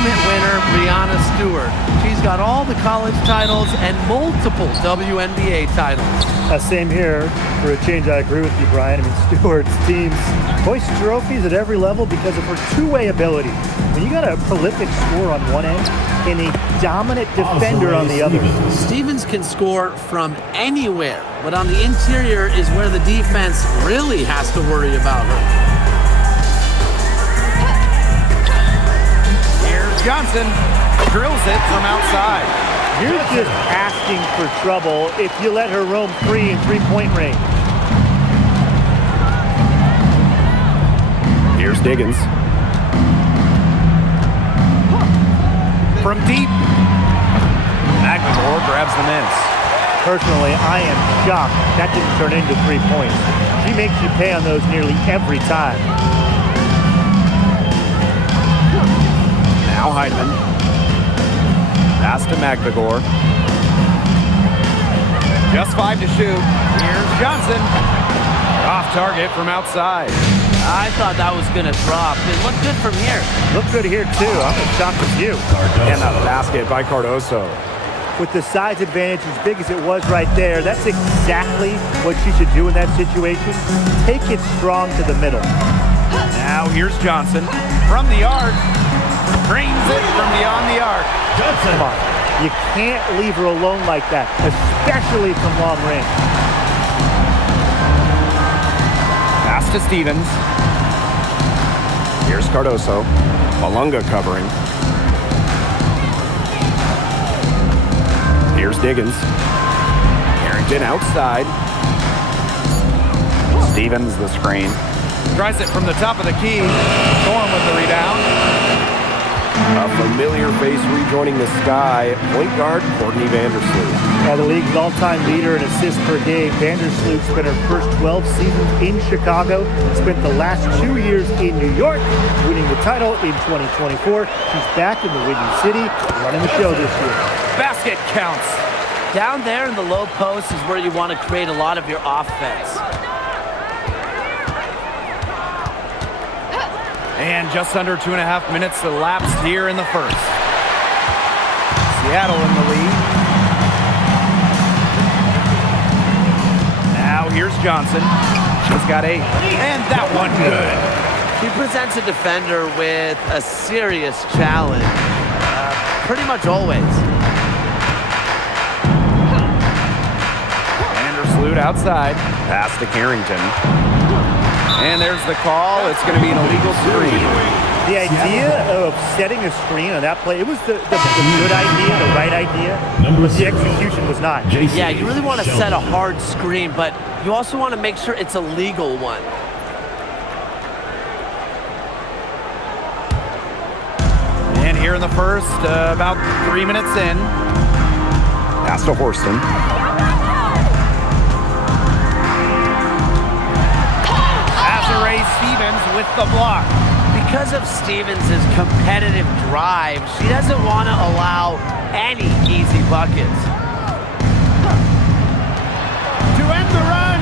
tournament winner, Brianna Stewart. She's got all the college titles and multiple WNBA titles. Same here. For a change, I agree with you, Brian. I mean, Stewart's teams hoist trophies at every level because of her two-way ability. When you got a prolific scorer on one end and a dominant defender on the other. Stevens can score from anywhere, but on the interior is where the defense really has to worry about her. Here's Johnson. Drills it from outside. You're just asking for trouble if you let her roam free in three-point range. Here's Diggins. From deep. McNamara grabs the miss. Personally, I am shocked that didn't turn into 3 points. She makes you pay on those nearly every time. Now Heidemann. Pass to McNamara. Just 5 to shoot. Here's Johnson. Off target from outside. I thought that was going to drop. It looked good from here. Looked good here, too. I'm as shocked as you. And a basket by Cardoso. With the size advantage as big as it was right there, that's exactly what she should do in that situation. Take it strong to the middle. Now here's Johnson. From the arc. Drains it from beyond the arc. Come on. You can't leave her alone like that, especially from long range. Pass to Stevens. Here's Cardoso. Malunga covering. Here's Diggins. Harrington outside. Stevens the screen. Tries it from the top of the key. Storm with the rebound. A familiar face rejoining the sky. Point guard Courtney Vandersloot. The league's all-time leader in assists per game. Vandersloot spent her first 12 seasons in Chicago, spent the last 2 years in New York, winning the title in 2024. She's back in the Windy City, running the show this year. Basket counts. Down there in the low post is where you want to create a lot of your offense. And just under 2.5 minutes elapsed here in the first. Seattle in the lead. Now here's Johnson. She's got 8. And that one good. She presents a defender with a serious challenge. Pretty much always. Vandersloot outside. Pass to Carrington. And there's the call. It's going to be an illegal screen. The idea of setting a screen on that play, it was the good idea, the right idea, but the execution was not. Yeah, you really want to set a hard screen, but you also want to make sure it's a legal one. And here in the first, about 3 minutes in. Pass to Horston. Stevens with the block. Because of Stevens' competitive drive, she doesn't want to allow any easy buckets. To end the run.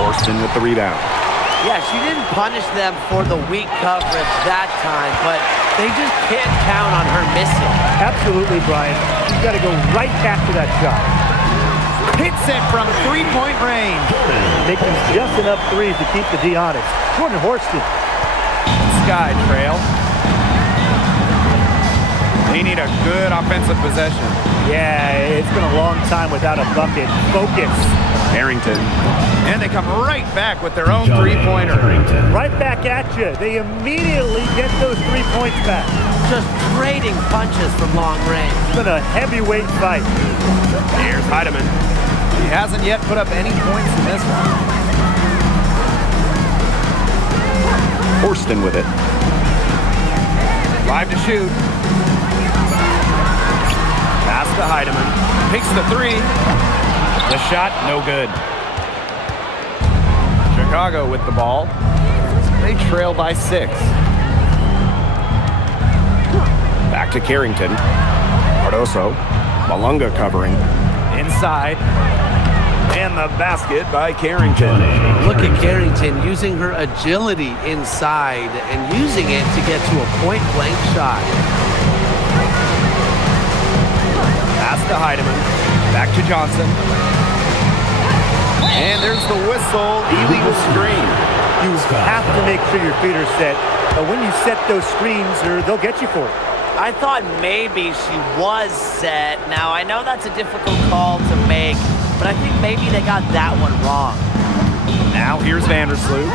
Horston with the rebound. Yeah, she didn't punish them for the weak coverage that time, but they just can't count on her missing. Absolutely, Brian. She's got to go right back to that shot. Hits it from 3-point range. Making just enough threes to keep the D honest. Jordan Horston. Sky trail. They need a good offensive possession. Yeah, it's been a long time without a bucket. Focus. Harrington. And they come right back with their own three-pointer. Right back at you. They immediately get those 3 points back. Just trading punches from long range. It's been a heavyweight fight. Here's Heidemann. He hasn't yet put up any points in this one. Horston with it. 5 to shoot. Pass to Heidemann. Takes the 3. The shot, no good. Chicago with the ball. They trail by 6. Back to Carrington. Cardoso. Malunga covering. Inside. And And the basket by Carrington. Look at Carrington using her agility inside and using it to get to a point-blank shot. Pass to Heidemann. Back to Johnson. And there's the whistle. Illegal screen. You have to make sure your feet are set. But when you set those screens, they'll get you for it. I thought maybe she was set. Now, I know that's a difficult call to make, but I think maybe they got that one wrong. Now here's Vandersloot.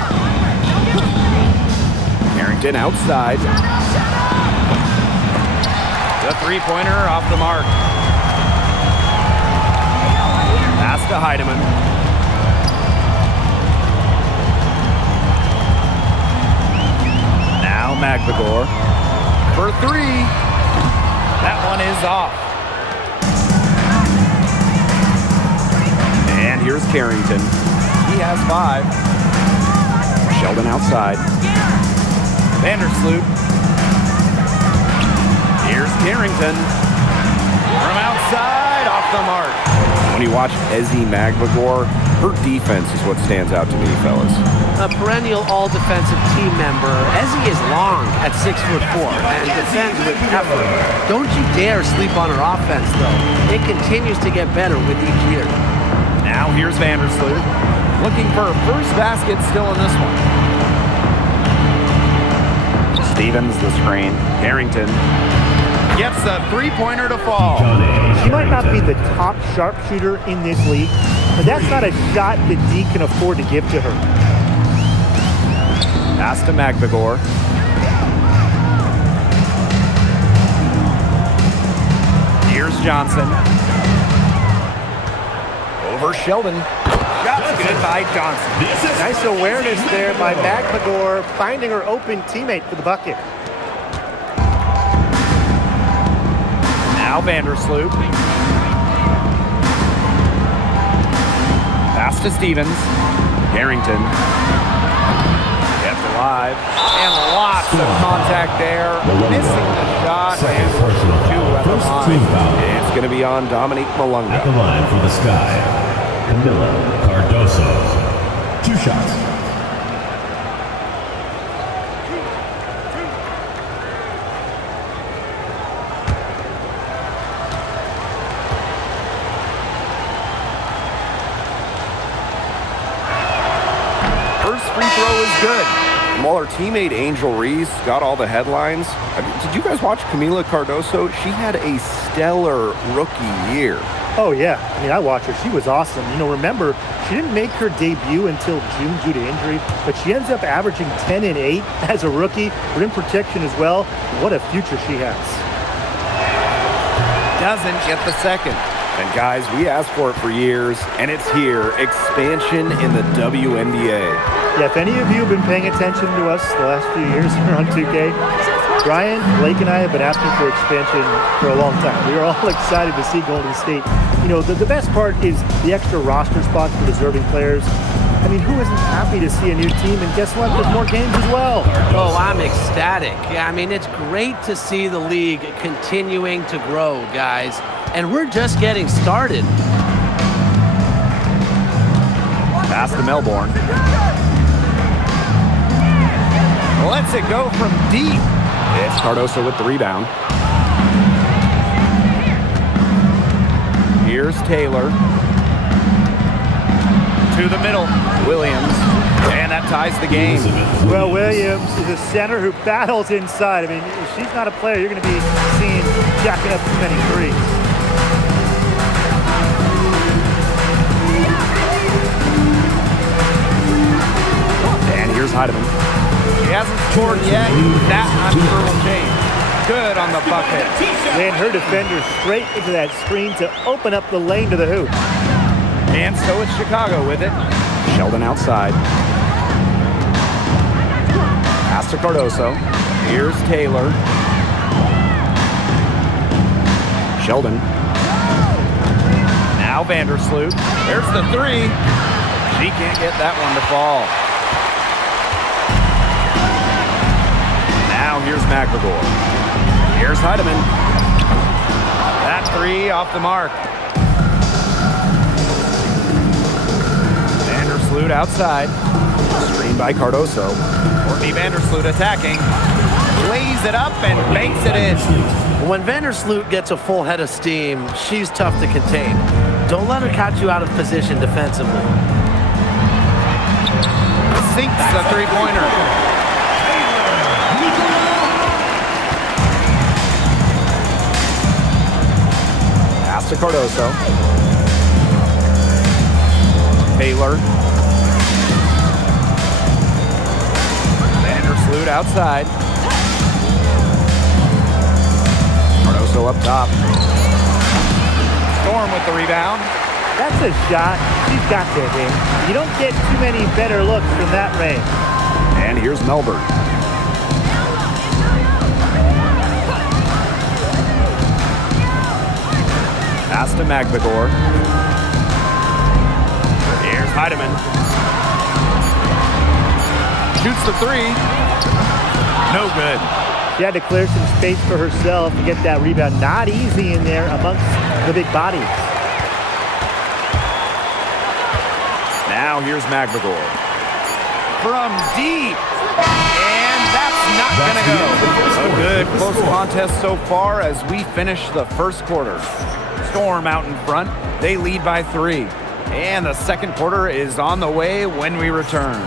Carrington outside. The three-pointer off the mark. Pass to Heidemann. Now Magbagor for three. That one is off. And here's Carrington. He has 5. Sheldon outside. Vandersloot. Here's Carrington. From outside, off the mark. When you watch Ezzy Magbagor, her defense is what stands out to me, fellas. A perennial all-defensive team member, Ezzy is long at 6'4" and defends with effort. Don't you dare sleep on her offense, though. It continues to get better with each year. Now here's Vandersloot. Looking for a first basket still in this one. Stevens the screen. Carrington gets the three-pointer to fall. She might not be the top sharpshooter in this league, but that's not a shot that D can afford to give to her. Pass to Magbagor. Here's Johnson. Over Sheldon. Shot's good by Johnson. Nice awareness there by Magbagor, finding her open teammate for the bucket. Now Vandersloot. Pass to Stevens. Carrington. Kept alive. And lots of contact there. Missing the shot. And 2 at the line. It's going to be on Dominique Malunga. At the line for the Sky, Camila Cardoso. 2 shots. First free throw is good. And while her teammate Angel Reese got all the headlines, did you guys watch Camila Cardoso? She had a stellar rookie year. Oh, yeah. I mean, I watched her. She was awesome. You know, remember, she didn't make her debut until June due to injury, but she ends up averaging 10 and 8 as a rookie, rim protection as well. What a future she has. Doesn't get the second. And guys, we asked for it for years, and it's here. Expansion in the WNBA. Yeah, if any of you have been paying attention to us the last few years here on 2K, Brian, Blake, and I have been asking for expansion for a long time. We are all excited to see Golden State. You know, the best part is the extra roster spots for deserving players. I mean, who isn't happy to see a new team? And guess what? There's more games as well. Oh, I'm ecstatic. Yeah, I mean, it's great to see the league continuing to grow, guys. And we're just getting started. Pass to Melbourne. Lets it go from deep. It's Cardoso with the rebound. Here's Taylor. To the middle. Williams. And that ties the game. Well, Williams is a center who battles inside. I mean, if she's not a player, you're going to be seeing jacking up too many threes. And here's Heidemann. She hasn't scored yet. That I'm sure will change. Good on the bucket. Ran her defender straight into that screen to open up the lane to the hoop. And so it's Chicago with it. Sheldon outside. Pass to Cardoso. Here's Taylor. Sheldon. Now Vandersloot. There's the three. She can't get that one to fall. Now here's Magbagor. Here's Heidemann. That three off the mark. Vandersloot outside. Screen by Cardoso. Courtney Vandersloot attacking. Lays it up and banks it in. When Vandersloot gets a full head of steam, she's tough to contain. Don't let her catch you out of position defensively. Sinks the three-pointer. Pass to Cardoso. Taylor. Vandersloot outside. Cardoso up top. Storm with the rebound. That's a shot she's got to hit. You don't get too many better looks from that range. And here's Melbourne. Pass to Magvigor. Here's Heidemann. Shoots the three. No good. She had to clear some space for herself to get that rebound. Not easy in there amongst the big bodies. Now here's Magvigor. From deep. And that's not going to go. A good close contest so far as we finish the first quarter. Storm out in front. They lead by 3. And the second quarter is on the way when we return.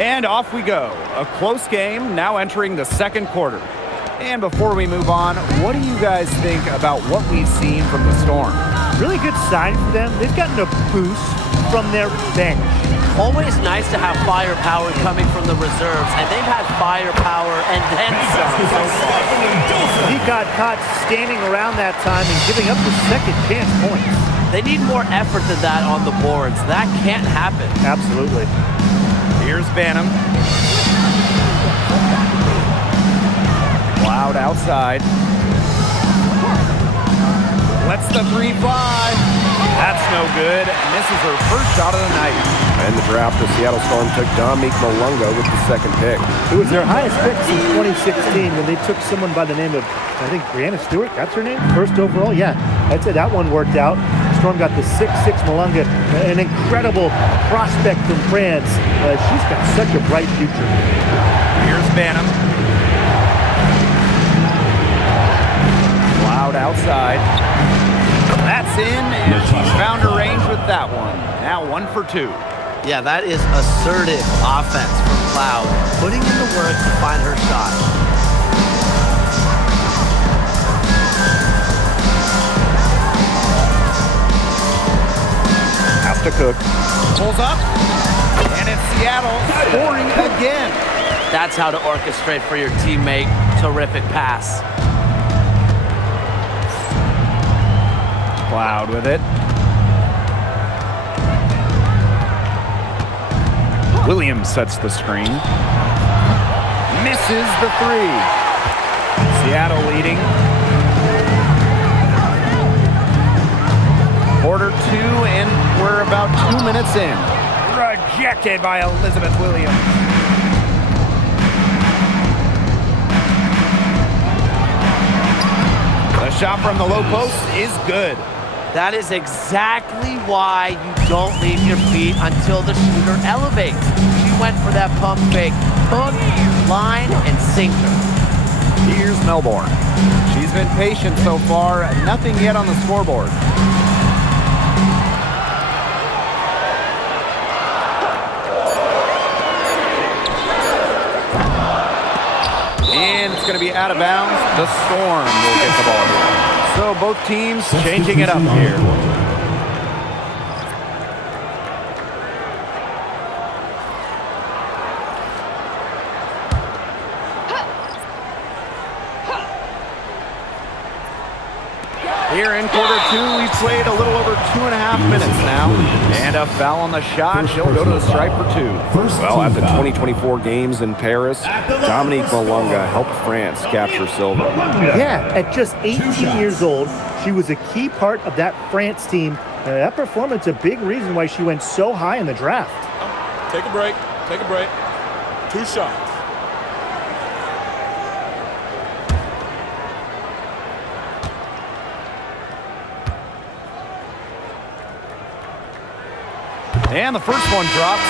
And off we go. A close game now entering the second quarter. And before we move on, what do you guys think about what we've seen from the Storm? Really good sign for them. They've gotten a boost from their bench. Always nice to have firepower coming from the reserves, and they've had firepower and then some so far. He got caught standing around that time and giving up the second chance points. They need more effort than that on the boards. That can't happen. Absolutely. Here's Banham. Cloud outside. Lets the three fly. That's no good. Misses her first shot of the night. And the draft, the Seattle Storm took Dominique Malunga with the second pick. It was their highest pick since 2016 when they took someone by the name of, I think, Brianna Stewart. That's her name? First overall? Yeah, that's it. That one worked out. Storm got the 6'6" Malunga, an incredible prospect from France. She's got such a bright future. Here's Banham. Cloud outside. That's in, and she's found her range with that one. Now 1 for 2. Yeah, that is assertive offense from Cloud, putting in the work to find her shot. Pass to Cook. Pulls up, and it's Seattle scoring again. That's how to orchestrate for your teammate. Terrific pass. Cloud with it. Williams sets the screen. Misses the three. Seattle leading. Quarter 2, and we're about 2 minutes in. Rejected by Elizabeth Williams. The shot from the low post is good. That is exactly why you don't leave your feet until the shooter elevates. She went for that pump fake. Hook, line, and sinker. Here's Melbourne. She's been patient so far. Nothing yet on the scoreboard. And it's going to be out of bounds. The Storm will get the ball here. So both teams changing it up here. Here in quarter 2, we've played a little over 2.5 minutes now. And a foul on the shot. She'll go to the stripe for 2. Well, at the 2024 games in Paris, Dominique Malunga helped France capture silver. Yeah, at just 18 years old, she was a key part of that France team That performance, a big reason why she went so high in the draft. Take a break. Take a break. 2 shots. And the first one drops.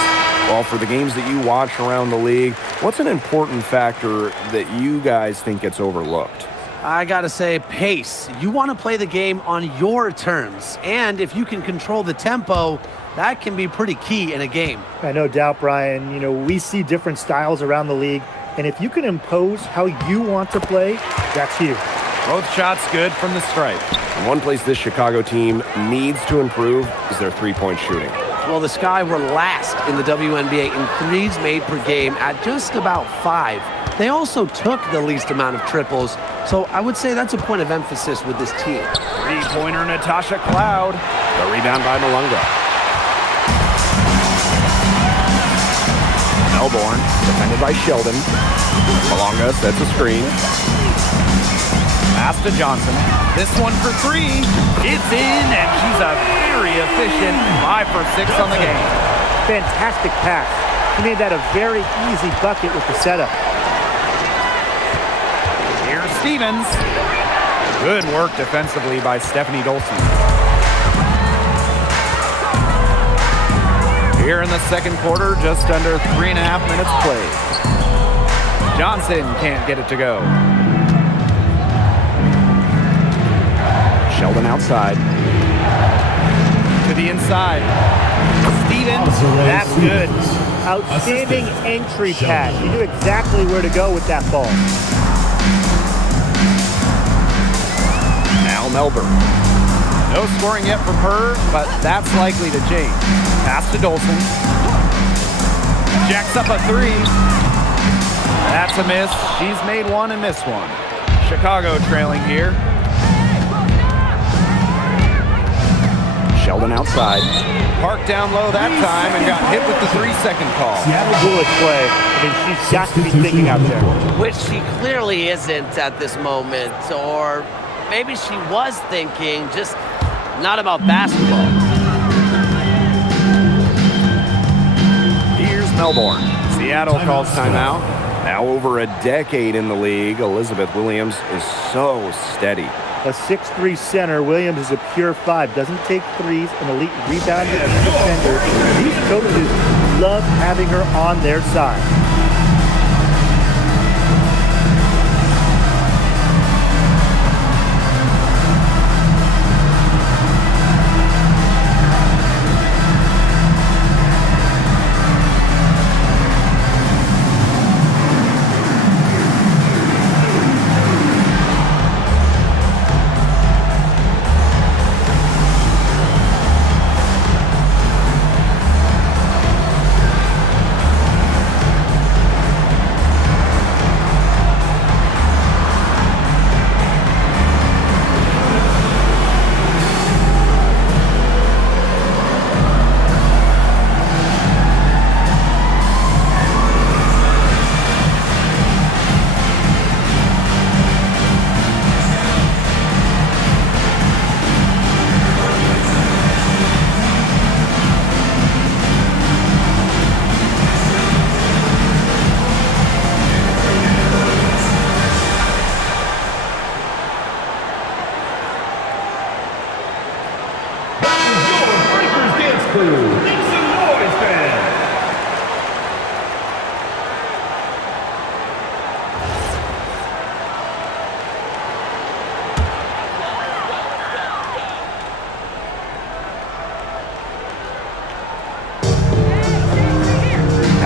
Well, for the games that you watch around the league, what's an important factor that you guys think gets overlooked? I gotta say, pace. You want to play the game on your terms. And if you can control the tempo, that can be pretty key in a game. No doubt, Brian. You know, we see different styles around the league, and if you can impose how you want to play, that's huge. Both shots good from the stripe. And one place this Chicago team needs to improve is their three-point shooting. Well, the Sky were last in the WNBA in threes made per game at just about 5. They also took the least amount of triples, so I would say that's a point of emphasis with this team. Three-pointer Natasha Cloud. The rebound by Malunga. Melbourne, defended by Sheldon. Malunga sets a screen. Pass to Johnson. This one for 3. It's in, and she's a very efficient 5 for 6 on the game. Fantastic pass. He made that a very easy bucket with the setup. Here's Stevens. Good work defensively by Stephanie Dolson. Here in the second quarter, just under 3.5 minutes played. Johnson can't get it to go. Sheldon outside. To the inside. Stevens, that's good. Outstanding entry pass. He knew exactly where to go with that ball. Now Melbourne. No scoring yet from her, but that's likely to change. Pass to Dolson. Jacks up a 3. That's a miss. She's made one and missed one. Chicago trailing here. Sheldon outside. Parked down low that time and got hit with the 3-second call. Bullet play. I mean, she's got to be thinking out there. Which she clearly isn't at this moment. Or maybe she was thinking, just not about basketball. Here's Melbourne. Seattle calls timeout. Now over a decade in the league, Elizabeth Williams is so steady. A 6'3" center, Williams is a pure 5. Doesn't take threes, an elite rebounder and defender. These coaches love having her on their side.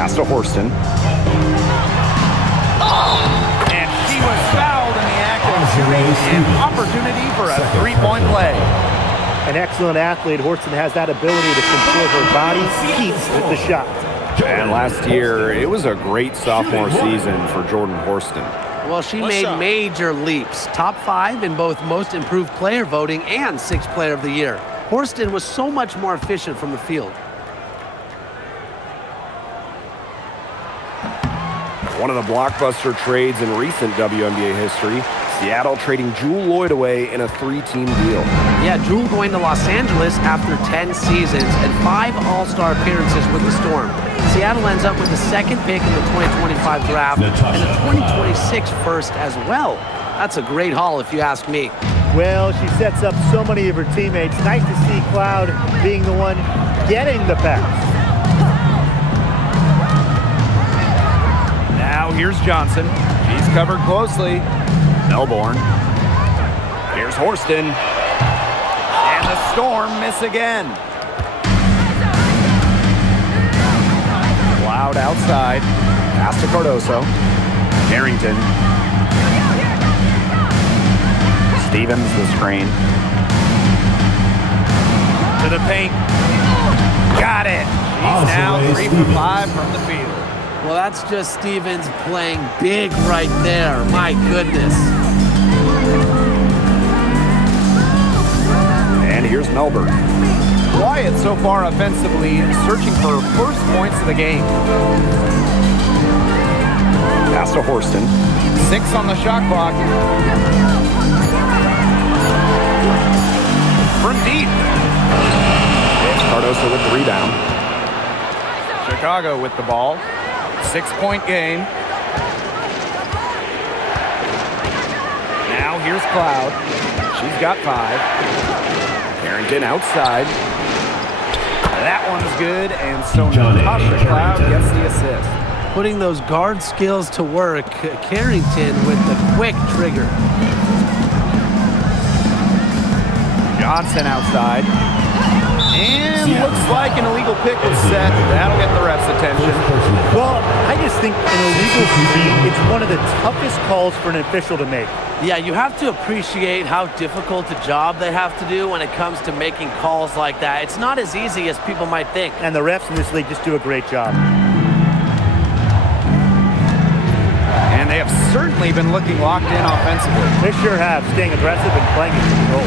Pass to Horston. And she was fouled in the act of shooting an opportunity for a 3-point play. An excellent athlete. Horston has that ability to control her body, keeps with the shot. And last year, it was a great sophomore season for Jordan Horston. Well, she made major leaps. Top 5 in both most improved player voting and 6th player of the year. Horston was so much more efficient from the field. One of the blockbuster trades in recent WNBA history, Seattle trading Jewel Lloyd away in a 3-team deal. Yeah, Jewel going to Los Angeles after 10 seasons and 5 All-Star appearances with the Storm. Seattle ends up with the second pick in the 2025 draft and the 2026 first as well. That's a great haul if you ask me. Well, she sets up so many of her teammates. Nice to see Cloud being the one getting the pass. Now here's Johnson. She's covered closely. Melbourne. Here's Horston. And the Storm miss again. Cloud outside. Pass to Cardoso. Harrington. Stevens the screen. To the paint. Got it. She's now 3 for 5 from the field. Well, that's just Stevens playing big right there. My goodness. And here's Melbourne. Quiet so far offensively, searching for first points of the game. Pass to Horston. 6 on the shot clock. From deep. It's Cardoso with the rebound. Chicago with the ball. 6-point game. Now here's Cloud. She's got 5. Harrington outside. That one's good, and so Natasha Cloud gets the assist. Putting those guard skills to work. Carrington with the quick trigger. Johnson outside. And looks like an illegal pick was set. That'll get the ref's attention. Well, I just think an illegal screen, it's one of the toughest calls for an official to make. Yeah, you have to appreciate how difficult a job they have to do when it comes to making calls like that. It's not as easy as people might think. And the refs in this league just do a great job. And they have certainly been looking locked in offensively. They sure have, staying aggressive and playing in control.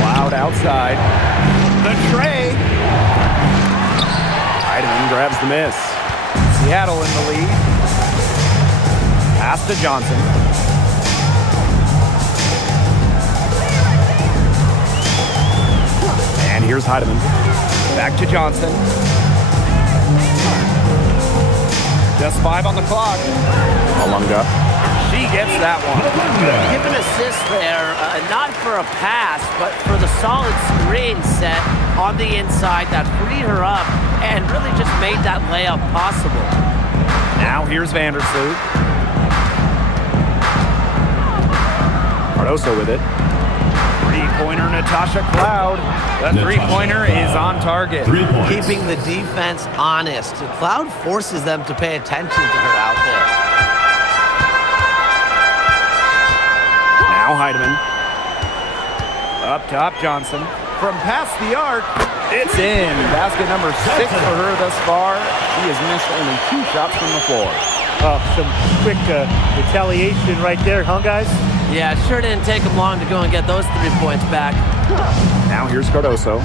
Cloud outside. The tray. Heidemann grabs the miss. Seattle in the lead. Pass to Johnson. And here's Heidemann. Back to Johnson. Just 5 on the clock. Malunga. She gets that one. Give an assist there, not for a pass, but for the solid screen set on the inside that freed her up and really just made that layup possible. Now here's Vandersloot. Cardoso with it. Three-pointer Natasha Cloud. The three-pointer is on target. 3 points. Keeping the defense honest. Cloud forces them to pay attention to her out there. Now Heidemann. Up top, Johnson. From past the arc, it's in. Basket number 6 for her thus far. She has missed only 2 shots from the floor. Some quick retaliation right there, huh, guys? Yeah, sure didn't take them long to go and get those 3 points back. Now here's Cardoso.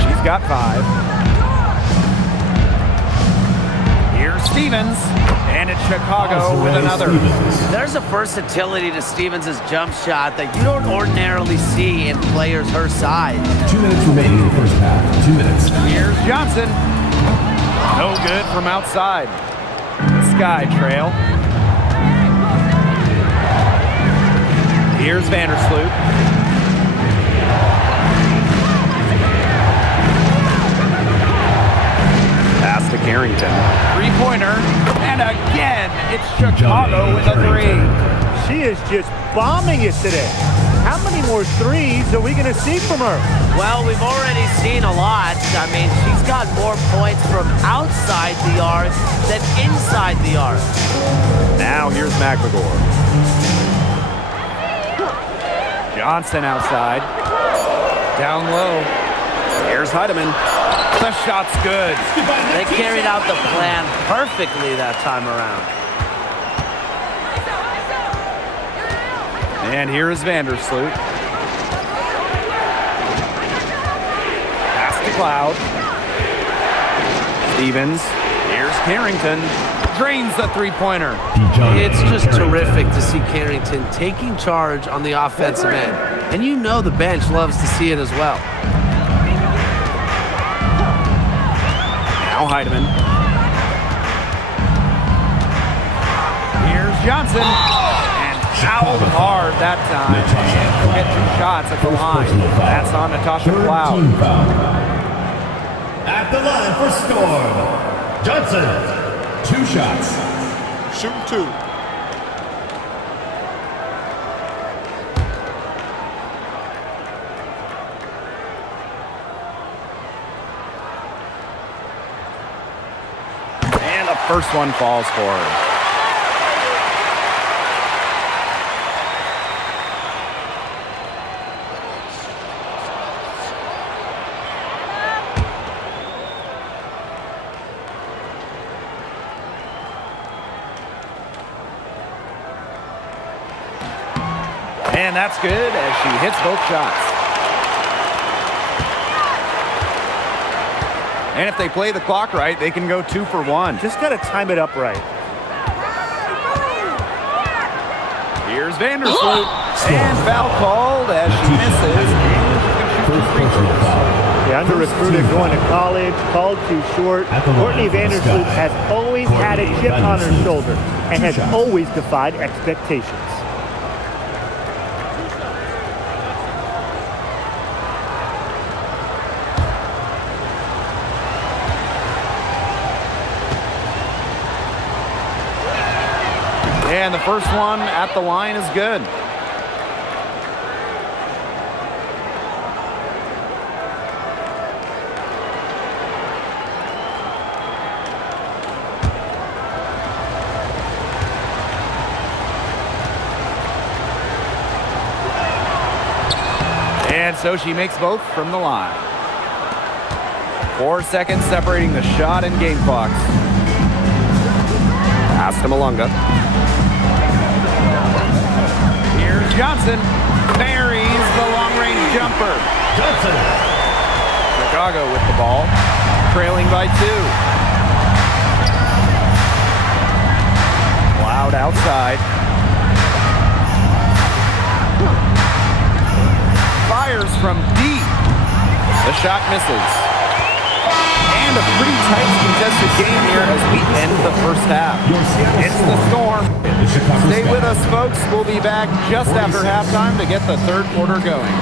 She's got 5. Here's Stevens. And it's Chicago with another. There's a versatility to Stevens' jump shot that you don't ordinarily see in players her size. 2 minutes remaining in the first half. 2 minutes. Here's Johnson. No good from outside. Sky trail. Here's Vandersloot. Pass to Carrington. Three-pointer. And again, it's Chicago with a 3. She is just bombing it today. How many more threes are we going to see from her? Well, we've already seen a lot. I mean, she's got more points from outside the arc than inside the arc. Now here's McMagor. Johnson outside. Down low. Here's Heidemann. The shot's good. They carried out the plan perfectly that time around. And here is Vandersloot. Pass to Cloud. Stevens. Here's Carrington. drains the three-pointer. It's just terrific to see Carrington taking charge on the offensive end. And you know the bench loves to see it as well. Now Heidemann. Here's Johnson. And fouled hard that time. And we'll get 2 shots at the line. That's on Natasha Cloud. At the line for Storm, Johnson. 2 shots. Shooting 2. And the first one falls for her. And that's good as she hits both shots. And if they play the clock right, they can go 2 for 1. Just got to time it up right. Here's Vandersloot. And foul called as she misses. And she's going to shoot 2 free throws. The under-recruited going to college, called too short. Courtney Vandersloot has always had a chip on her shoulder and has always defied expectations. And the first one at the line is good. And so she makes both from the line. 4 seconds separating the shot and game clocks. Pass to Malunga. Here's Johnson. Buries the long-range jumper. Johnson. Chicago with the ball. Trailing by 2. Loud outside. Fires from deep. The shot misses. And a pretty tight contested game here as we end the first half. It's the Storm. Stay with us, folks. We'll be back just after halftime to get the third quarter going.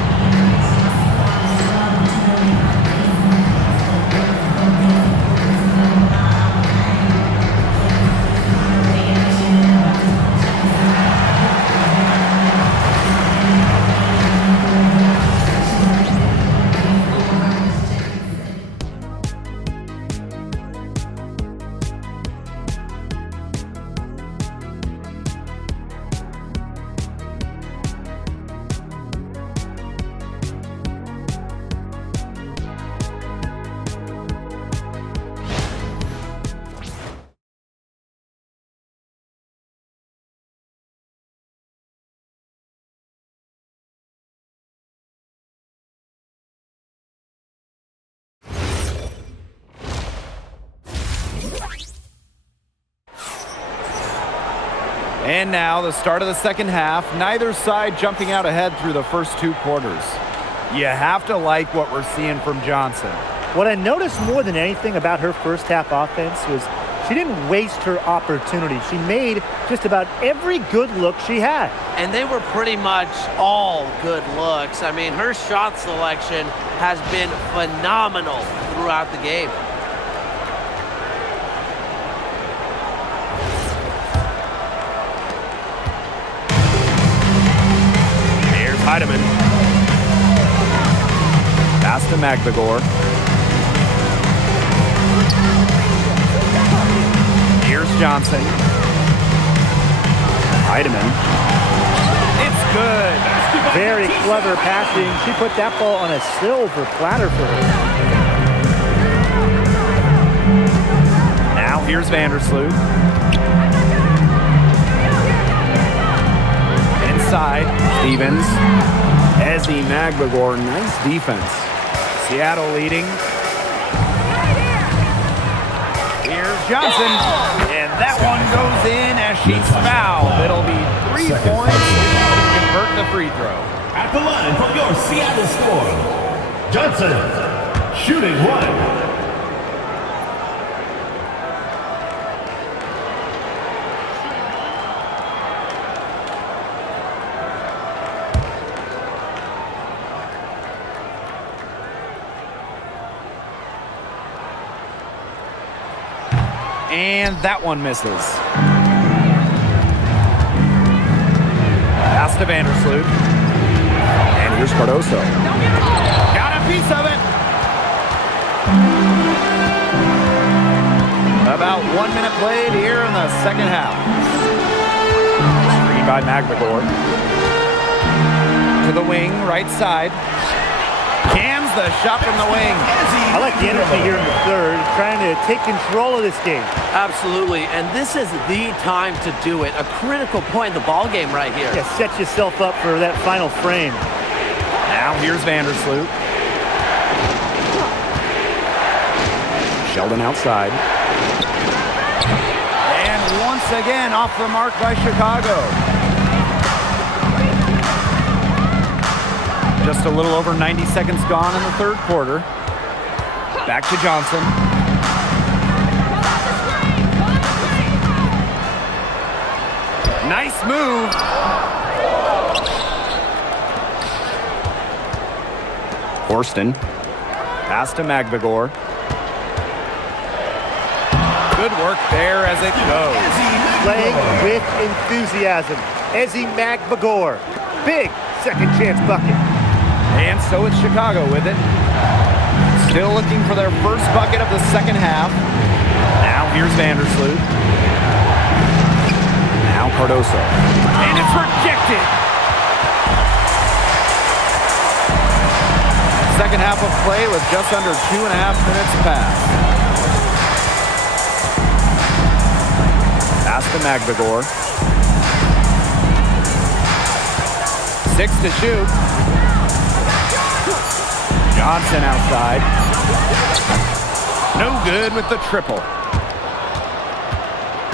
And now the start of the second half. Neither side jumping out ahead through the first 2 quarters. You have to like what we're seeing from Johnson. What I noticed more than anything about her first half offense was she didn't waste her opportunity. She made just about every good look she had. And they were pretty much all good looks. I mean, her shot selection has been phenomenal throughout the game. Here's Heidemann. Pass to Magdagor. Here's Johnson. Heidemann. It's good. Very clever passing. She put that ball on a silver platter for her. Now here's Vandersloot. Inside, Stevens. Ezzy Magdagor, nice defense. Seattle leading. Here's Johnson. And that one goes in as she's fouled. It'll be 3 points if she can convert the free throw. At the line from your Seattle Storm, Johnson, shooting 1. And that one misses. Pass to Vandersloot. And here's Cardoso. Got a piece of it. About 1 minute played here in the second half. Screen by McGregor. To the wing, right side. Cans the shot from the wing. I like the energy here in the third, trying to take control of this game. Absolutely, and this is the time to do it. A critical point in the ball game right here. Yeah, set yourself up for that final frame. Now here's Vandersloot. Sheldon outside. And once again off the mark by Chicago. Just a little over 90 seconds gone in the third quarter. Back to Johnson. Nice move. Horston. Pass to McGregor. Good work there as it goes. Playing with enthusiasm. Ezzy McGregor. Big second chance bucket. And so it's Chicago with it. Still looking for their first bucket of the second half. Now here's Vandersloot. Now Cardoso. And it's rejected. Second half of play with just under 2.5 minutes passed. Pass to McGregor. 6 to shoot. Johnson outside. No good with the triple.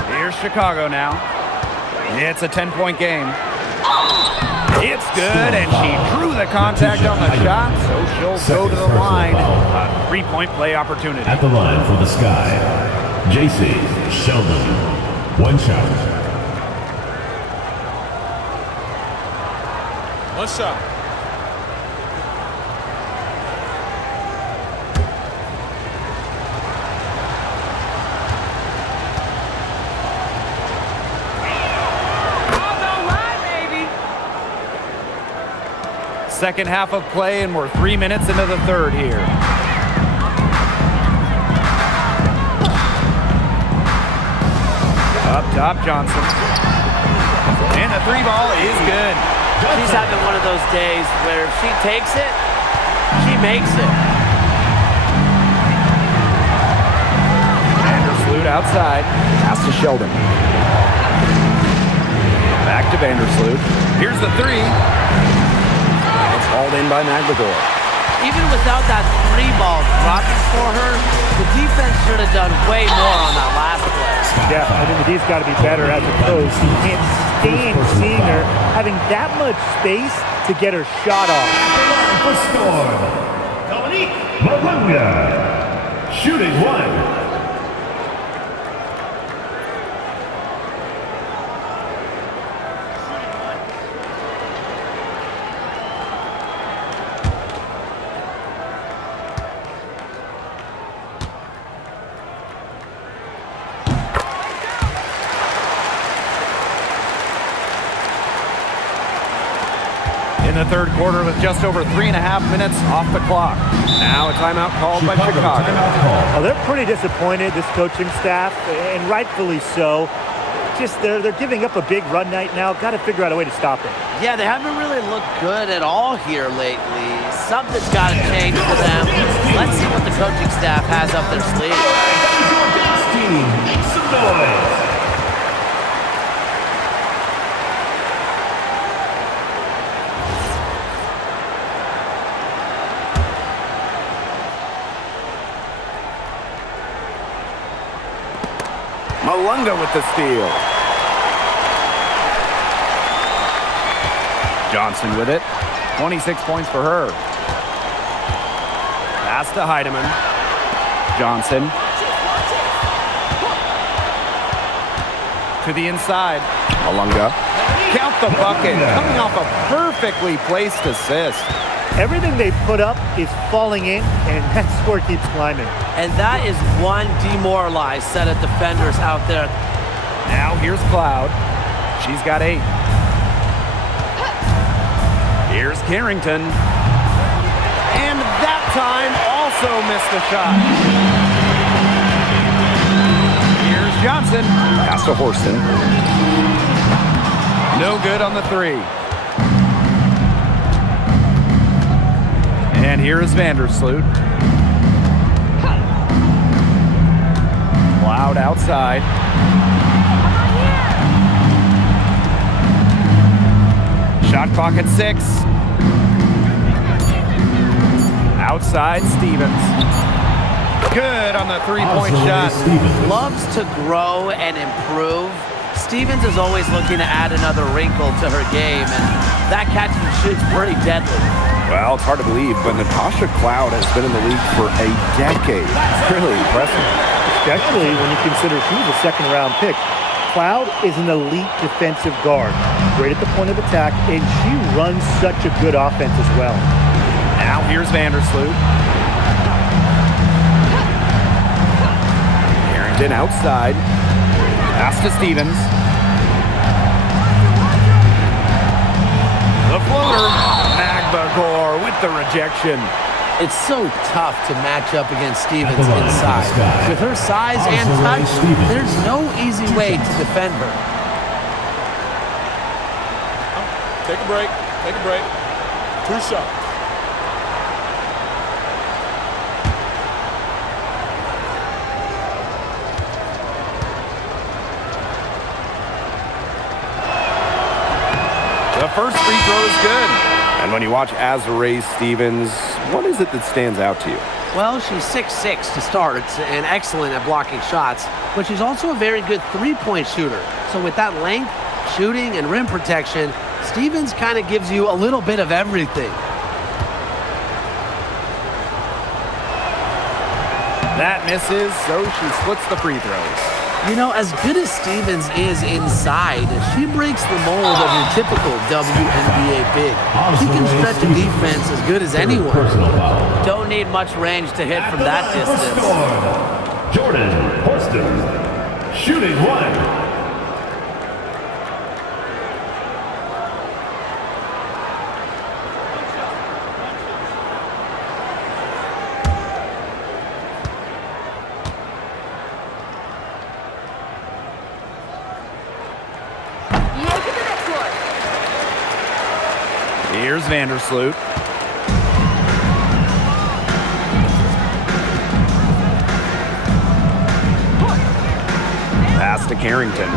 Here's Chicago now. It's a 10-point game. It's good, and she drew the contact on the shot, so she'll go to the line. A 3-point play opportunity. At the line for the Sky, JC Sheldon. 1 shot. One shot. Second half of play, and we're 3 minutes into the third here. Up top, Johnson. And the 3 ball is good. She's having one of those days where if she takes it, she makes it. Vandersloot outside. Pass to Sheldon. Back to Vandersloot. Here's the 3. It's hauled in by McGregor. Even without that 3 ball dropping for her, the defense should have done way more on that last play. Yeah, I think the D's got to be better as a coach. You can't stand seeing her having that much space to get her shot off. For Storm, Dominique Malunga, shooting 1. In the third quarter with just over 3.5 minutes off the clock. Now a timeout called by Chicago. Oh, they're pretty disappointed, this coaching staff, and rightfully so. Just they're giving up a big run night now. Got to figure out a way to stop it. Yeah, they haven't really looked good at all here lately. Something's got to change for them. Let's see what the coaching staff has up their sleeve. Make some noise. Malunga with the steal. Johnson with it. 26 points for her. Pass to Heidemann. Johnson. To the inside. Malunga. Count the bucket. Coming off a perfectly placed assist. Everything they put up is falling in, and that score keeps climbing. And that is one demoralized set of defenders out there. Now here's Cloud. She's got 8. Here's Carrington. And that time also missed a shot. Here's Johnson. Pass to Horston. No good on the 3. And here is Vandersloot. Cloud outside. Shot clock at 6. Outside Stevens. Good on the 3-point shot. Loves to grow and improve. Stevens is always looking to add another wrinkle to her game, and that catch and shoot's pretty deadly. Well, it's hard to believe, but Natasha Cloud has been in the league for a decade. It's really impressive. Especially when you consider she was a second-round pick. Cloud is an elite defensive guard, great at the point of attack, and she runs such a good offense as well. Now here's Vandersloot. Carrington outside. Pass to Stevens. The floater. Magbagor with the rejection. It's so tough to match up against Stevens inside. With her size and touch, there's no easy way to defend her. Take a break. Take a break. 2 shots. The first free throw is good. And when you watch Azarae Stevens, what is it that stands out to you? Well, she's 6'6" to start and excellent at blocking shots, but she's also a very good three-point shooter. So with that length, shooting, and rim protection, Stevens kind of gives you a little bit of everything. That misses, so she splits the free throws. You know, as good as Stevens is inside, she breaks the mold of your typical WNBA big. She can stretch a defense as good as anyone. Don't need much range to hit from that distance. Jordan Horston, shooting 1. Here's Vandersloot. Pass to Carrington.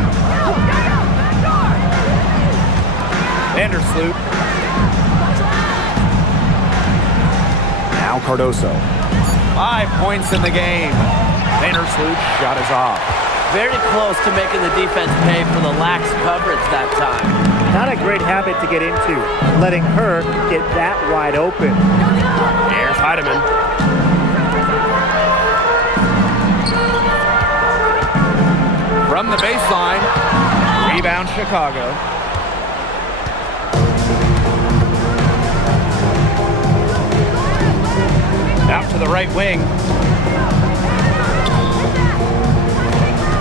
Vandersloot. Now Cardoso. 5 points in the game. Vandersloot shot is off. Very close to making the defense pay for the lax coverage that time. Not a great habit to get into, letting her get that wide open. Here's Heidemann. From the baseline, rebound Chicago. Out to the right wing.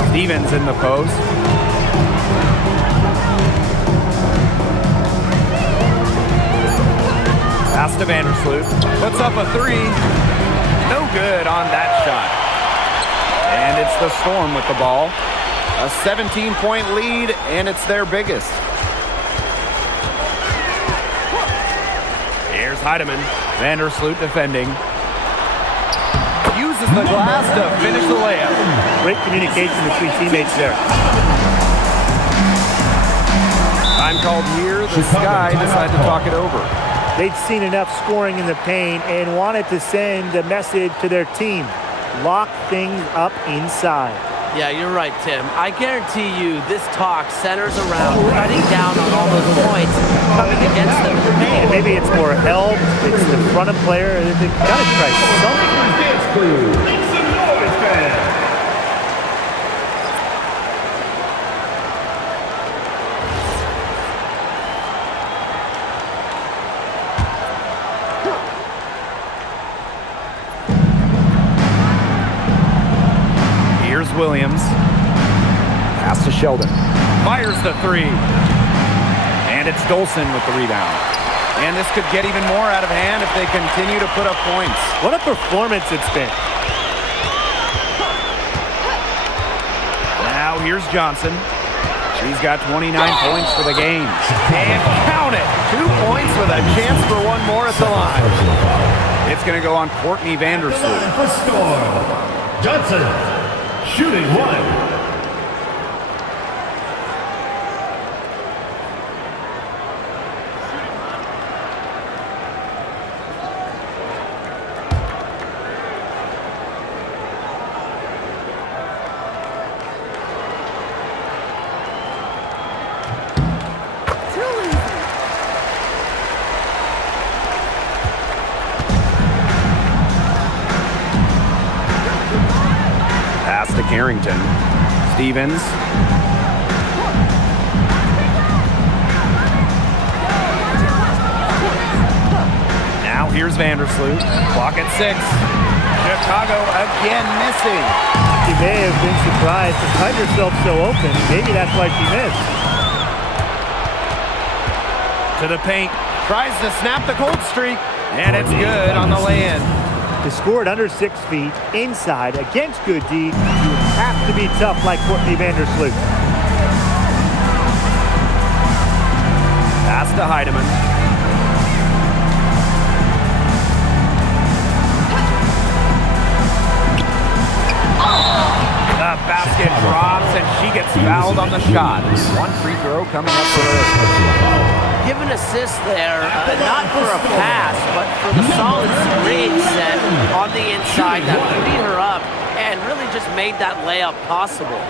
Stevens in the post. Pass to Vandersloot. Puts up a 3. No good on that shot. And it's the Storm with the ball. A 17-point lead, and it's their biggest. Here's Heidemann. Vandersloot defending. Uses the glass to finish the layup. Great communication between teammates there. Time called here. The Sky decided to talk it over. They'd seen enough scoring in the paint and wanted to send a message to their team. Lock things up inside. Yeah, you're right, Tim. I guarantee you this talk centers around cutting down on all those points coming against them in the paint. Maybe it's more help, it's the front of player. They've got to try something. Dance crew, make some noise, fans. Here's Williams. Pass to Sheldon. Fires the three. And it's Dolson with the rebound. And this could get even more out of hand if they continue to put up points. What a performance it's been. Now here's Johnson. She's got 29 points for the game. And count it! 2 points with a chance for one more at the line. It's going to go on Courtney Vandersloot. For Storm, Johnson, shooting 1. Pass to Carrington. Stevens. Now here's Vandersloot. Clock at 6. Chicago again missing. She may have been surprised to find herself so open. Maybe that's why she missed. To the paint. Tries to snap the cold streak. And it's good on the lay-in. To score it under 6 feet, inside, against good D, you have to be tough like Courtney Vandersloot. Pass to Heidemann. The basket drops and she gets fouled on the shot. 1 free throw coming up for her. Give an assist there, not for a pass, but for the solid screen set on the inside that freed her up and really just made that layup possible.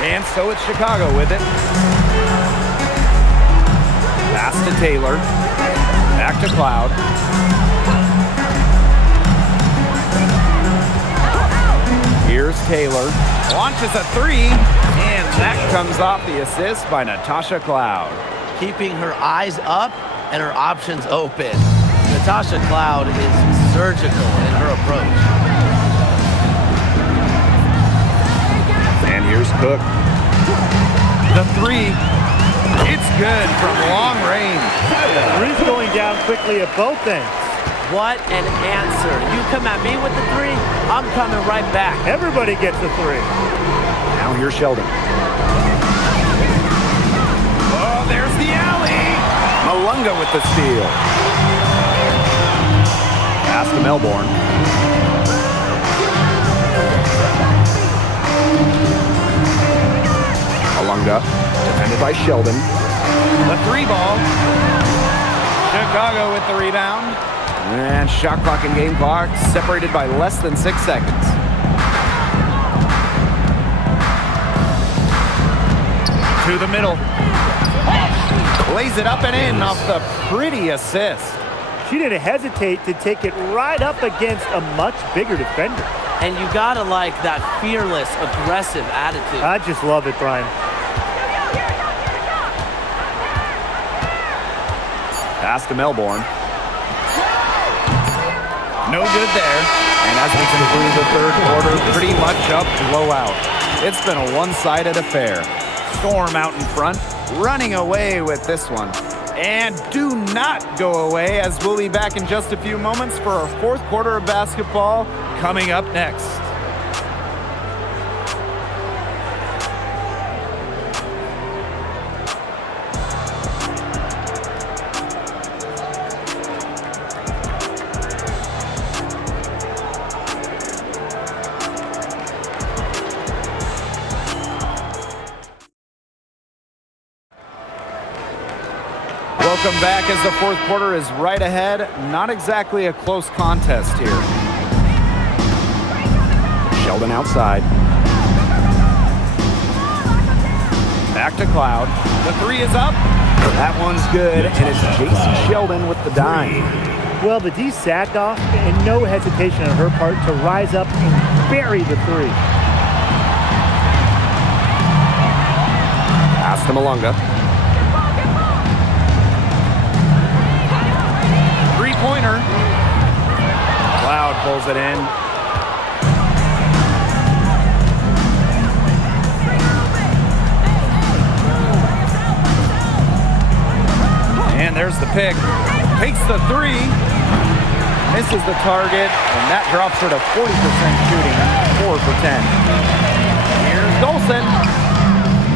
And so it's Chicago with it. Pass to Taylor. Back to Cloud. Here's Taylor. Launches a 3. And that comes off the assist by Natasha Cloud. Keeping her eyes up and her options open. Natasha Cloud is surgical in her approach. And here's Cook. The 3. It's good from long range. Three's going down quickly at both ends. What an answer. You come at me with the 3, I'm coming right back. Everybody gets a 3. Now here's Sheldon. Oh, there's the alley. Malunga with the steal. Pass to Melbourne. Malunga, defended by Sheldon. The 3 ball. Chicago with the rebound. And shot clock and game clock separated by less than 6 seconds. To the middle. Lays it up and in off the pretty assist. She didn't hesitate to take it right up against a much bigger defender. And you gotta like that fearless, aggressive attitude. I just love it, Brian. Pass to Melbourne. No good there. And as we conclude the 3rd quarter, pretty much a blowout. It's been a one-sided affair. Storm out in front, running away with this one. And do not go away, as we'll be back in just a few moments for our 4th quarter of basketball coming up next. Welcome back as the fourth quarter is right ahead. Not exactly a close contest here. Sheldon outside. Back to Cloud. The three is up. That one's good, and it's JC Sheldon with the dime. Well, the D sagged off, and no hesitation on her part to rise up and bury the three. Pass to Malunga. Three-pointer. Cloud pulls it in. And there's the pick. Takes the three. Misses the target, and that drops her to 40% shooting, 4 for 10. Here's Dolson,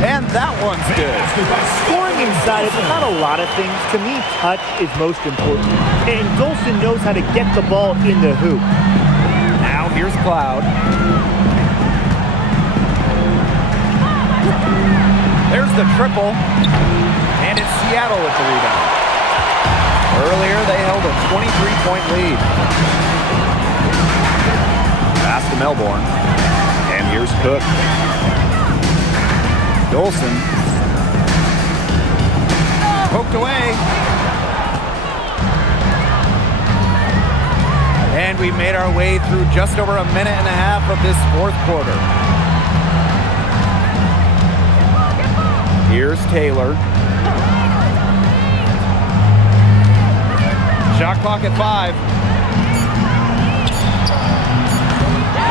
and that one's good. Scoring inside is not a lot of things. To me, touch is most important. And Dolson knows how to get the ball in the hoop. Now here's Cloud. There's the triple, and it's Seattle with the rebound. Earlier, they held a 23-point lead. Pass to Melbourne. And here's Cook. Dolson. Poked away. And we made our way through just over a minute and a half of this fourth quarter. Here's Taylor. Shot clock at 5.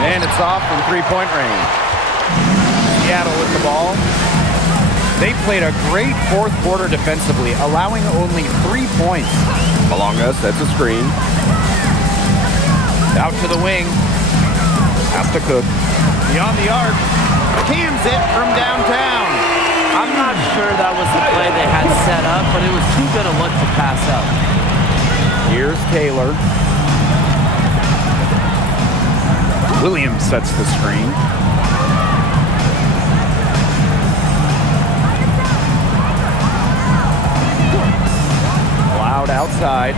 And it's off from three-point range. Seattle with the ball. They played a great fourth quarter defensively, allowing only 3 points. Malunga sets a screen. Out to the wing. Pass to Cook. Beyond the arc. Cans it from downtown. I'm not sure that was the play they had set up, but it was too good a look to pass up. Here's Taylor. Williams sets the screen. Cloud outside.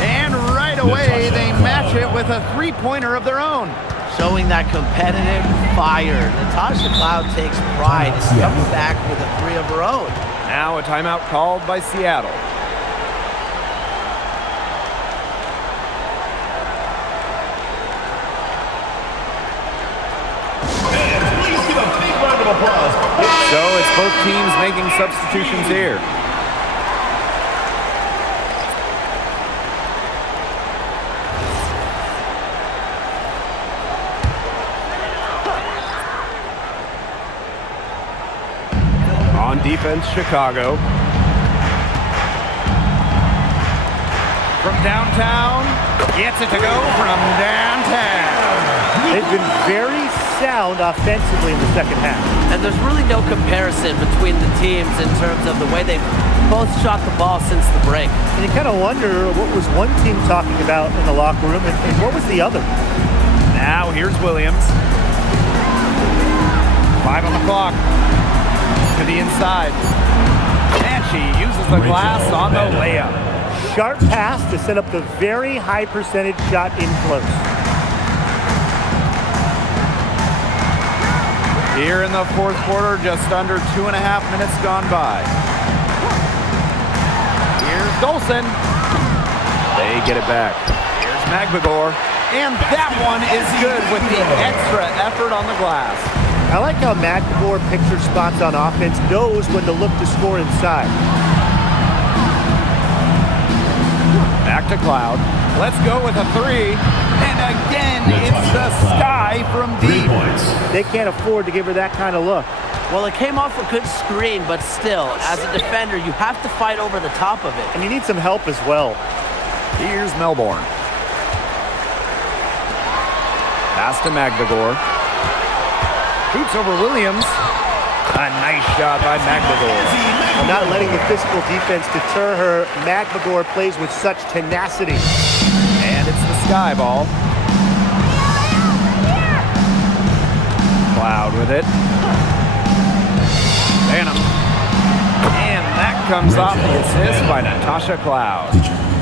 And right away, they match it with a three-pointer of their own. Showing that competitive fire. Natasha Cloud takes pride in coming back with a three of her own. Now a timeout called by Seattle. So it's both teams making substitutions here. On defense, Chicago. From downtown, gets it to go from downtown. They've been very sound offensively in the second half. And there's really no comparison between the teams in terms of the way they've both shot the ball since the break. And you kind of wonder what was one team talking about in the locker room and what was the other. Now here's Williams. 5 on the clock. To the inside. And she uses the glass on the layup. Sharp pass to set up the very high percentage shot in close. Here in the fourth quarter, just under 2.5 minutes gone by. Here's Dolson. They get it back. Here's Magbagor. And that one is good with the extra effort on the glass. I like how Magbagor picks her spots on offense, knows when to look to score inside. Back to Cloud. Let's go with a three. And again, it's the sky from deep. They can't afford to give her that kind of look. Well, it came off a good screen, but still, as a defender, you have to fight over the top of it. And you need some help as well. Here's Melbourne. Pass to Magbagor. Shoots over Williams. A nice shot by Magbagor. Not letting the physical defense deter her. Magbagor plays with such tenacity. And it's the sky ball. Cloud with it. Phantom. And That comes off the assist by Natasha Cloud.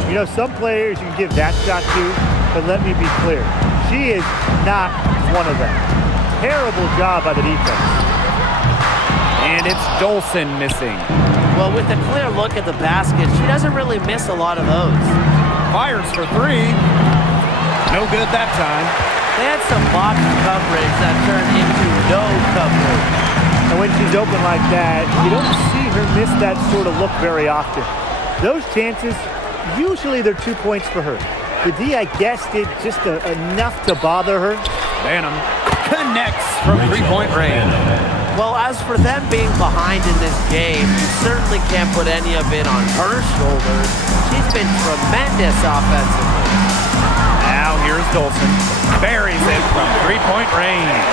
You know, some players you can give that shot to, but let me be clear. She is not one of them. Terrible job by the defense. And it's Dolson missing. Well, with a clear look at the basket, she doesn't really miss a lot of those. Fires for three. No good that time. They had some box coverage that turned into no coverage. And when she's open like that, you don't see her miss that sort of look very often. Those chances, usually they're 2 points for her. The D, I guess, did just enough to bother her. Banham connects from three-point range. Well, as for them being behind in this game, you certainly can't put any of it on her shoulders. She's been tremendous offensively. Now here's Dolson. Buries it from three-point range.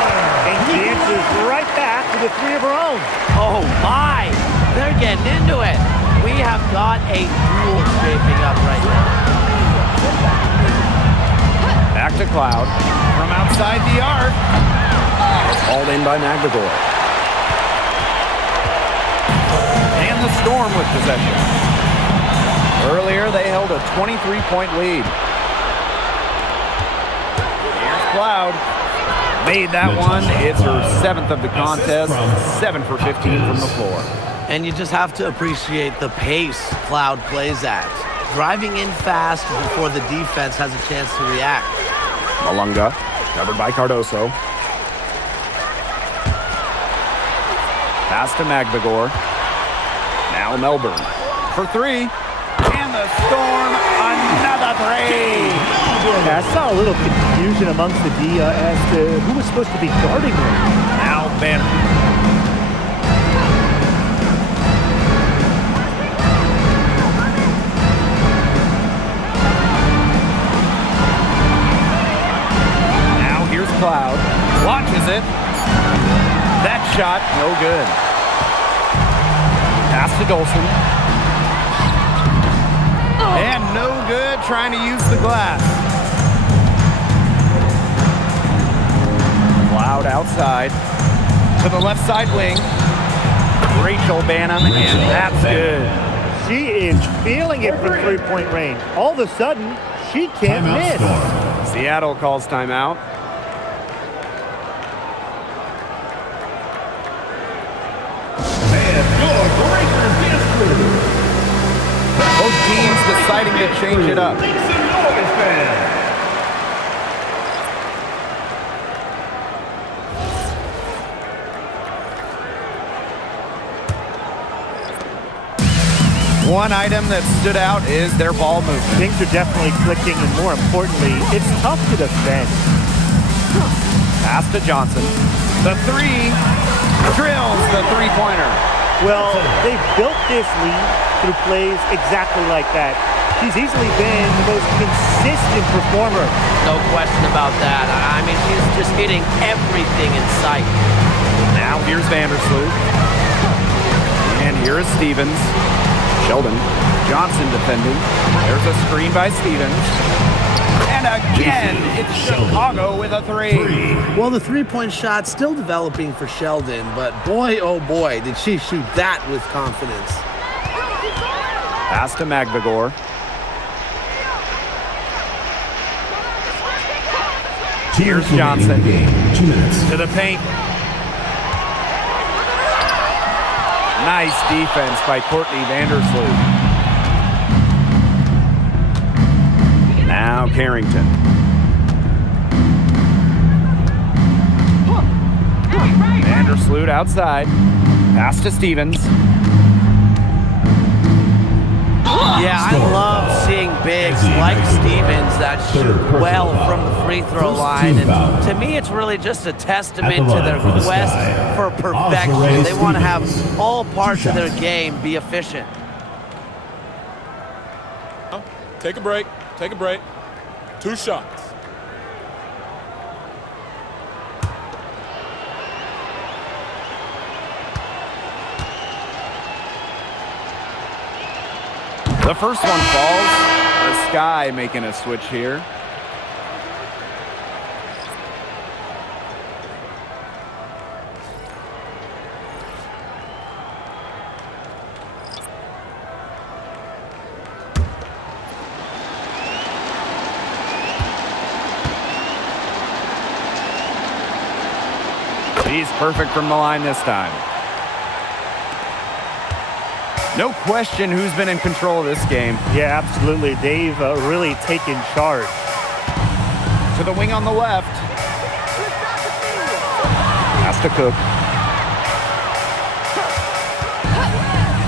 And she answers right back with a three of her own. Oh my! They're getting into it. We have got a duel shaping up right now. Back to Cloud. From outside the arc. Hauled in by Magdagor. And the Storm with possession. Earlier, they held a 23-point lead. Here's Cloud. Made that one. It's her 7th of the contest. 7 for 15 from the floor. And you just have to appreciate the pace Cloud plays at. Driving in fast before the defense has a chance to react. Malunga, covered by Cardoso. Pass to Magdagor. Now Melbourne. For three. And the Storm, another three. Yeah, I saw a little confusion amongst the D as to who was supposed to be guarding her. Now Banham. Cloud watches it. That shot, no good. Pass to Dolson. And no good trying to use the glass. Cloud outside. To the left side wing. Rachel Banham, and that's good. She is feeling it from three-point range. All of a sudden, she can't miss. Seattle calls timeout. Both teams deciding to change it up. One item that stood out is their ball movement. Things are definitely clicking, and more importantly, it's tough to defend. Pass to Johnson. The three drills the three-pointer. Well, they've built this lead through plays exactly like that. She's easily been the most consistent performer. No question about that. I mean, she's just hitting everything in sight. Now here's Vandersloot. And here is Stevens. Sheldon. Johnson defending. There's a screen by Stevens. And again, it's Chicago with a three. Well, the three-point shot's still developing for Sheldon, but boy, oh boy, did she shoot that with confidence. Pass to Magdagor. Here's Johnson. 2 minutes. To the paint. Nice defense by Courtney Vandersloot. Now Carrington. Vandersloot outside. Pass to Stevens. Yeah, I love seeing bigs like Stevens that shoot well from the free throw line. And to me, it's really just a testament to their quest for perfection. They want to have all parts of their game be efficient. Take a break. Take a break. 2 shots. The first one falls. The Sky making a switch here. He's perfect from the line this time. No question who's been in control of this game. Yeah, absolutely. They've really taken charge. To the wing on the left. Has to Cook.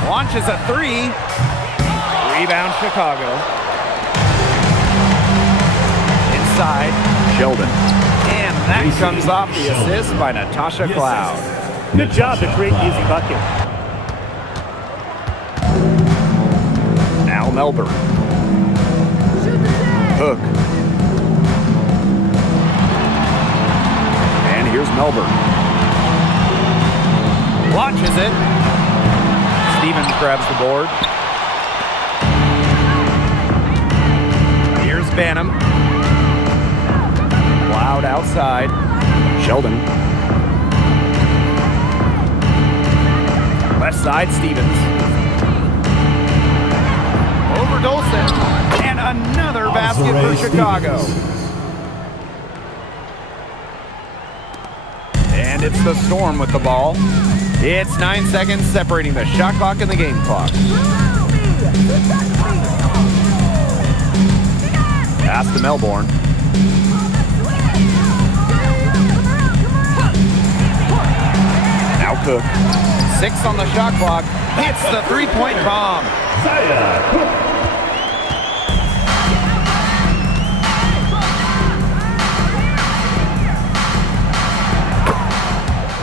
Launches a three. Rebound Chicago. Inside. Sheldon. And that comes off the assist by Natasha Cloud. Good job to create the easy bucket. Now Melbourne. Cook. And here's Melbourne. Launches it. Stevens grabs the board. Here's Banham. Cloud outside. Sheldon. Left side, Stevens. Over Dolson. And another basket for Chicago. And it's the Storm with the ball. It's 9 seconds separating the shot clock and the game clock. Pass to Melbourne. Now Cook. 6 on the shot clock. Hits the three-point bomb.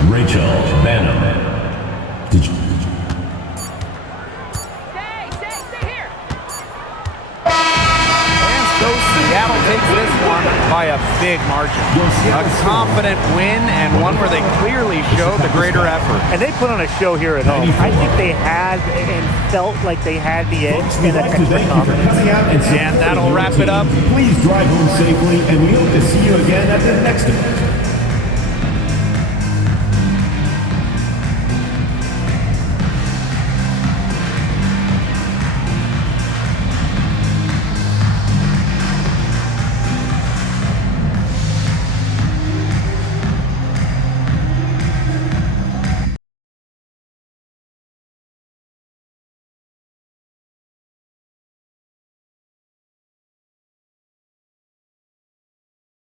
Rachel Banham. Did you? And so Seattle takes this one by a big margin. A confident win and one where they clearly showed the greater effort. And they put on a show here at home. I think they had and felt like they had the edge and that extra confidence. And that'll wrap it up. Please drive home safely, and we hope to see you again at the next event.